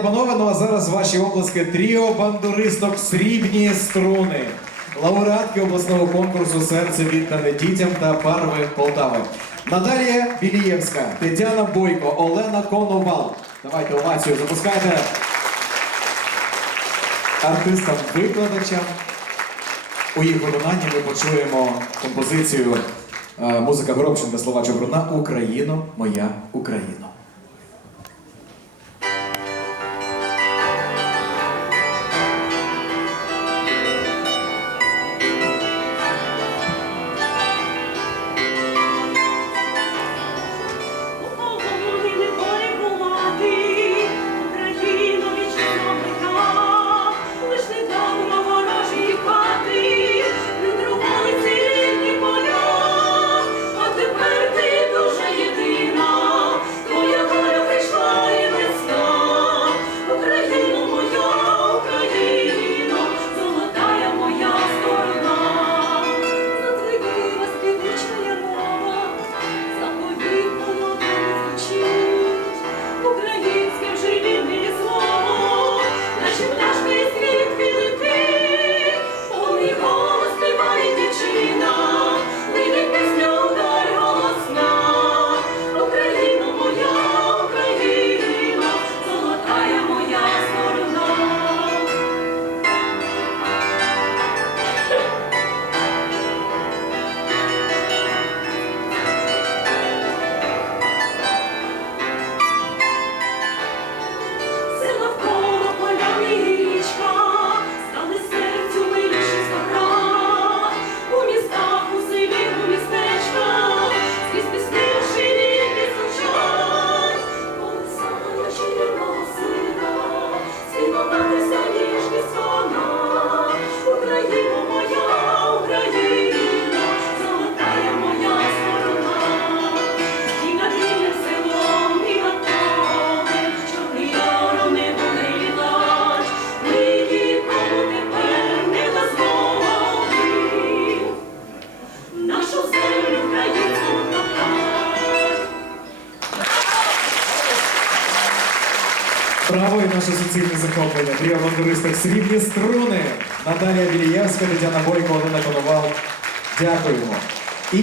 Панове, ну а зараз ваші оплески тріо бандуристок срібні струни, лауреатки обласного конкурсу Серце віддане дітям та барви Полтави. Наталія Білієвська, Тетяна Бойко, Олена Коновал. Давайте овацію запускайте артистам-викладачам. У їх виконанні ми почуємо композицію е, музика Горобченка, слова Чобруна Україно, моя Україно. Браво і наше суцільне захоплення. Тріо бандуристок срібні струни. Наталія Білієвська, Тетяна Бойко, Олена Коновал. Дякуємо.